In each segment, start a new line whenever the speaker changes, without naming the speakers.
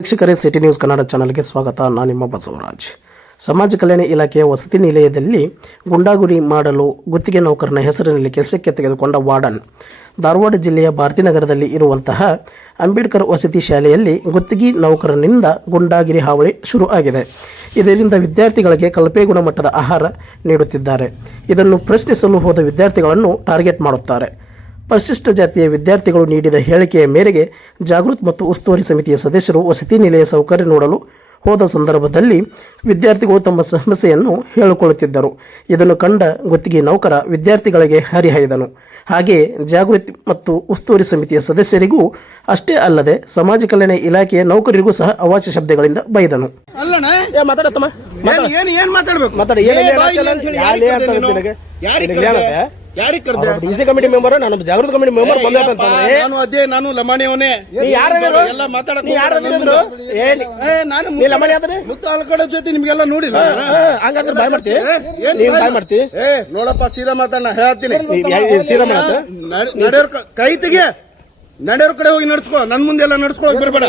ವೀಕ್ಷಕರೇ, city news Kannada ಚಾನಲ್ಗೆ ಸ್ವಾಗತ. ನಾನು ನಿಮ್ಮ ಬಸವರಾಜ್. ಸಮಾಜ ಕಲ್ಯಾಣ ಇಲಾಖೆಯ ವಸತಿ ನಿಲಯದಲ್ಲಿ ಗುಂಡಾಗುರಿ ಮಾಡಲು ಗುತ್ತಿಗೆ ನೌಕರನ ಹೆಸರಿನಲ್ಲಿ ಕೆಲಸಕ್ಕೆ ತೆಗೆದುಕೊಂಡ ವಾರ್ಡನ್. ಧಾರವಾಡ ಜಿಲ್ಲೆಯ ಭಾರತೀನಗರದಲ್ಲಿ ಇರುವಂತಹ ಅಂಬೇಡ್ಕರ್ ವಸತಿ ಶಾಲೆಯಲ್ಲಿ ಗುತ್ತಿಗೆ ನೌಕರನಿಂದ ಗುಂಡಾಗಿರಿ ಹಾವಳಿ ಶುರು ಆಗಿದೆ ಇದರಿಂದ ವಿದ್ಯಾರ್ಥಿಗಳಿಗೆ ಕಳಪೆ ಗುಣಮಟ್ಟದ ಆಹಾರ ನೀಡುತ್ತಿದ್ದಾರೆ. ಇದನ್ನು ಪ್ರಶ್ನಿಸಲು ಹೋದ ವಿದ್ಯಾರ್ಥಿಗಳನ್ನು ಟಾರ್ಗೆಟ್ ಮಾಡುತ್ತಾರೆ. ಪರಿಶಿಷ್ಟ ಜಾತಿಯ ವಿದ್ಯಾರ್ಥಿಗಳು ನೀಡಿದ ಹೇಳಿಕೆಯ ಮೇರೆಗೆ ಜಾಗೃತ್ ಮತ್ತು ಉಸ್ತುವಾರಿ ಸಮಿತಿಯ ಸದಸ್ಯರು ವಸತಿ ನಿಲಯ ಸೌಕರ್ಯ ನೋಡಲು ಹೋದ ಸಂದರ್ಭದಲ್ಲಿ ವಿದ್ಯಾರ್ಥಿಗಳು ತಮ್ಮ ಸಮಸ್ಯೆಯನ್ನು ಹೇಳಿಕೊಳ್ಳುತ್ತಿದ್ದರು. ಇದನ್ನು ಕಂಡ ಗುತ್ತಿಗೆ ನೌಕರ ವಿದ್ಯಾರ್ಥಿಗಳಿಗೆ ಹರಿಹಾಯ್ದನು. ಹಾಗೆಯೇ ಜಾಗೃತಿ ಮತ್ತು ಉಸ್ತುವಾರಿ ಸಮಿತಿಯ ಸದಸ್ಯರಿಗೂ ಅಷ್ಟೇ ಅಲ್ಲದೆ ಸಮಾಜ ಕಲ್ಯಾಣ ಇಲಾಖೆಯ ನೌಕರರಿಗೂ ಸಹ ಅವಾಚ್ಯ ಶಬ್ದಗಳಿಂದ ಬೈದನು.
ಅಲ್ಲಣ್ಣ
ಏ ಮಾತಾಡತ್ತಮ್ಮ
ಏನ್ ಏನ್ ಏನ್ ಮಾತಾಡ್ಬೇಕು ಯಾರಿಗ್ ಕರ್ದೆ
ನಿನಗೆ?
ನೀನು? ಯಾರಿಗ್
ನಿನಗೆ
ಕರ್ದೆ?
ಏನಂತೆ?
ಯಾರಿಗ್ ಕರ್ದೆ?
ಡಿ ಸಿ ಕಮಿಟಿ ಮೆಂಬರ್ ನಾನು ಜಾಗೃತ ಕಮಿಟಿ ಮೆಂಬರ್ ಬಂದೆ
ಇಲ್ಲಪ್ಪ, ನಾನು ಅದೇ ನಾನು ಲಮಾಣಿಯವನೇ
ನೀ ಯಾರು
ಎಲ್ಲ ಮಾತಾಡ
ನೀ ಯಾರು ಹೇಳಿದ್ರು? ಏ,
ನಾನು
ನೀ ಲಮಾಣಿ ಆದ್ರೆ?
ಮುತ್ತು ಅಲ್ಕಡೆ ಜೊತೆ ನಿಮಗೆಲ್ಲ ನೋಡಿಲ್ಲ
ಹಂಗಂದ್ರೆ ಬಾಯ್ ಮಾಡ್ತಿ
ಏನ್ ಬಾಯ್
ಮಾಡ್ತಿ
ಏ ನೋಡಪ್ಪ ಸೀದಾ ಮಾತಾಡ ಹೇಳ್ತೀನಿ
ಸೀದಾ
ಮಾತಾಡ ಕೈ ತೆಗಿ ನಡೆಯೋರ್ ಕಡೆ ಹೋಗಿ ನಡ್ಸ್ಕೋ ನನ್ ಮುಂದೆ ಎಲ್ಲ ನಡ್ಸ್ಕೊಳಕ್ ಬರಬೇಡ.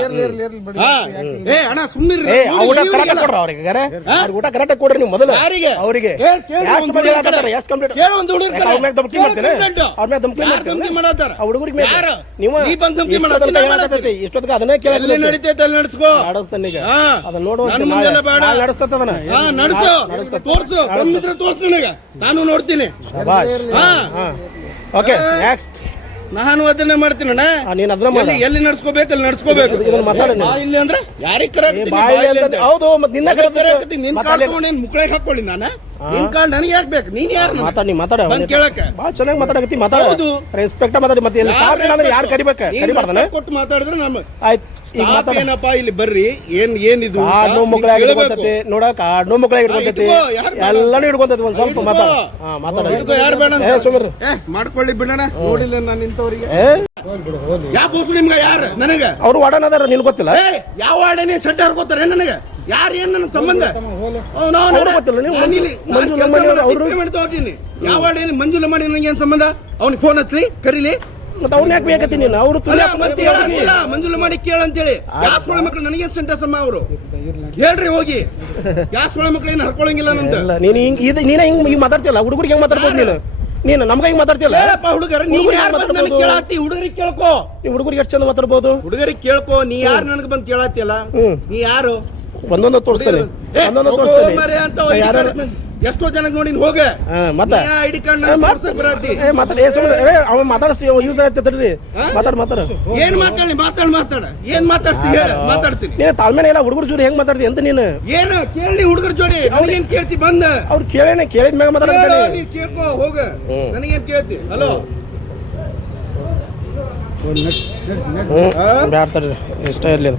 ಏ ಅಣ್ಣ ಸುಮ್ಮನೆ
ಏ ಊಟ ಕರೆಕ್ಟ್ ಕೊಡ್ರ ಅವ್ರಿಗೆ ಗರೆ? ಅವ್ರಿಗೆ ಊಟ ಕರೆಕ್ಟ್ ಕೊಡ್ರಿ ನೀವು ಮೊದಲು.
ಯಾರಿಗೆ?
ಅವರಿಗೆ. ಎಷ್ಟು ಮಂದಿ. ಎಷ್ಟು ಕಂಪ್ಲೇಂಟ್
ಕೇಳು ಒಂದು ಹುಡುಗರ
ಅವ್ರ ಆ ಹುಡುಗರಿಗೆ ಮೇಲೆ
ಯಾರು?
ನೀವು
ಬಂದ್.
ಇಷ್ಟೊತ್ತಿಗೆ ಅದನ್ನೇ ಕೇಳಿ
ನಡೀತೈತೆ ಅಲ್ಲಿ ನಡ್ಸ್ಕೋ.
ನಡೆಸ್ತಾನೆ ಈಗ.
ಹಾ.
ಅದನ್ನ
ನನ್ ಮುಂದೆ ಬೇಡ.
ನಡೆಸ್ತದ ಅದನ್ನ.
ಹಾ ನಡ್ಸು. ತೋರ್ಸು. ತಮ್ಮಿದ್ರೆ ತೋರ್ಸು ನನಗ. ನಾನು ನೋಡ್ತೀನಿ.
ಶಭಾಷ್
ಹಾ.
ಓಕೆ ನೆಕ್ಸ್ಟ್
ನಾನು ಅದನ್ನೇ ಮಾಡ್ತೀನಿ ಅಣ್ಣ
ನೀನ್ ಅದನ್ನ ಮಾಡ
ಎಲ್ಲಿ ನಡ್ಸ್ಕೋಬೇಕು ಅಲ್ಲಿ ನಡ್ಸ್ಕೋಬೇಕು
ಇದನ್ನ ಮಾತಾಡು.
ಬಾ ಇಲ್ಲಿ ಅಂದ್ರೆ ಯಾರಿಗ್
ಅಂತ. ಹೌದು ಮತ್ತೆ ನಿನ್ನ
ಕರೆ? ನಿನ್ ಕಾಲ್ ತಗೊಂಡು ಏನ್ ಹಾಕೊಳ್ಳಿ ನಾನು ನಿನ್ ಕಾಲ್ ನನಗೆ ಯಾಕೆ ಬೇಕು? ನೀನ್ ಯಾರು?
ಮಾತಾಡಿ ಮಾತಾಡ.
ಬಂದ್ ಕೇಳಕ್ಕೆ.
ಭಾಳ ಚೆನ್ನಾಗಿ ಮಾತಾಡಕತ್ತಿ
ಮಾತಾಡೋದು.
ರೆಸ್ಪೆಕ್ಟ್ ಮಾತಾಡಿ ಮತ್ತೆ ಎಲ್ಲಿ ಸಾರ್ ಅಂದ್ರೆ ಯಾರು ಕರಿಬೇಕು? ಕರಿಬಾರ್ದನ?
ಕೊಟ್ಟು ಮಾತಾಡಿದ್ರೆ ನಮ್ಮ
ಆಯ್ತು ಈಗ
ಮಾತಾಡೇನಪ್ಪ ಇಲ್ಲಿ ಬರ್ರಿ. ಏನ್ ಏನಿದು
ಕಾಡ್ನು
ಕೇಳ್ಬೇಕು.
ಹಿಡ್ಕೊಂತೈತಿ. ನೋಡ ಕಾಡ್ನು ಮಕ್ಕಳಾಗಿ ಹಿಡ್ಕೊಂತೈತಿ.
ಇಟ್ಕೋ,
ಎಲ್ಲಾನು ಹಿಡ್ಕೊಂತೈತಿ ಒಂದ್ ಸ್ವಲ್ಪ. ಮಾತಾಡ. ಹಾ ಮಾತಾಡ.
ಯಾರ್ ಬೇಡ
ಸುಮರು
ಮಾಡ್ಕೊಳ್ಳಿ ಬಿಡಣ. ನೋಡಿಲ್ಲ ನಾನು ನಿಂತವರಿಗೆ.
ಏ?
ಯಾವ ಬೋಸು ನಿಮ್ಗೆ? ಯಾರು? ನನಗೆ?
ಅವ್ರು ಒಡನದಾರ ನಿನ್ ಗೊತ್ತಿಲ್ಲ?
ಯಾವ ಒಡನೆ ಸಡ್ಡ ಹರ್ಕೋತಾರೆ ನನಗೆ? ಯಾರು ಏನ್ ನನ್ನ ಸಂಬಂಧ. ಯಾವ ಮಂಜುಲ ಮಾಡಿ ನನಗೆ ಏನ್ ಸಂಬಂಧ? ಅವ್ನಿಗೆ ಫೋನ್ ಹಚ್ಲಿ ಕರೀಲಿ.
ಮತ್ತೆ ಅವ್ನ ಯಾಕೆ ಬೇಕತ್ತಿ ನೀನು? ಅವ್ರು
ಮಂಜುಲ ಮಾಡಿ ಕೇಳಂತೇಳಿ ಯಾವ ಸೊಳ ಮಕ್ಳು? ನನಗೇನ್ ಸಂತಸಮ್ಮ ಅವರು? ಹೇಳ್ರಿ ಹೋಗಿ. ಯಾಸ್ ಸೊಳ ಮಕ್ಳು ಏನು ಹರ್ಕೊಳಂಗಿಲ್ಲ ನಂದು
ನೀನು ಹಿಂಗ್ ಇದು ನೀನೇ ಹಿಂಗ್ ಹಿಂಗ್ ಮಾತಾಡ್ತಿಲ್ಲ ಹುಡುಗರಿಗೆ ಹೆಂಗ್ ಮಾತಾಡ್ಬೋದು ನೀನು ನೀನು? ನಮ್ಗೆ ಹಿಂಗ್ ಮಾತಾಡ್ತಿಲ್ಲ
ಹುಡುಗರ ನೀ ಯಾರು ನನಗೆ? ಕೇಳತ್ತಿ? ಹುಡುಗರಿಗೆ ಕೇಳ್ಕೋ.
ನೀ ಹುಡುಗರಿಗೆ ಎಷ್ಟು ಚಂದ ಮಾತಾಡ್ಬೋದು?
ಹುಡುಗರಿಗೆ ಕೇಳ್ಕೋ ನೀ ಯಾರು ನನಗೆ ಬಂದು ಕೇಳತ್ತಿಲ್ಲ ನೀ ಯಾರು?
ಒಂದೊಂದು ತೋರಿಸ್ತೇನೆ. ಒಂದೊಂದು ತೋರಿಸ್ತೇನೆ.
ಎಷ್ಟೋ ಜನ ನೋಡಿ ಹೋಗೆ.
ಮತ್ತೆ.
ಐಡಿ ಕಾರ್ಡ್
ಮಾತ್-
ಬರತ್ತಿ.
ಮಾತಾಡ್ ಏ, ಸುಮ್ನೆ, ಅವ ಮಾತಾಡ್ಸಿ ಯೂಸ್ ಆಗತ್ತೆ? ಮಾತಾಡ್ ಮಾತಾಡ.
ಏನ್ ಮಾತಾಡಿ ಮಾತಾಡ್ ಮಾತಾಡ. ಏನ್ ಮಾತಾಡ್ತೀನಿ ಹೇಳ ಮಾತಾಡ್ತೀನಿ.
ನೀನು ತಾಳ್ಮೆನೆ ಇಲ್ಲ ಹುಡುಗರ ಜೋಡಿ ಹೆಂಗ್ ಮಾತಾಡ್ತಿ ಅಂತ ನೀನು.
ಏನು? ಕೇಳಿ ಹುಡುಗರ ಜೋಡಿ. ಅವ್ನಿಗೇನ್ ಕೇಳ್ತಿ ಬಂದ?
ಅವ್ರು ಕೇಳೇನೆ ಕೇಳಿದ ಮ್ಯಾಗ
ಮಾತಾಡ
ಮಾತಾಡ್ತಾನೆ
ನೀನ್ ಕೇಳ್ಕೋ ಹೋಗ. ನನಗೇನ್ ಕೇಳ್ತಿ? ಹಲೋ.
ಹ್ಮ್. ಬ್ಯಾಡ ತಡ್ರಿ ಇಷ್ಟ ಇರಲಿ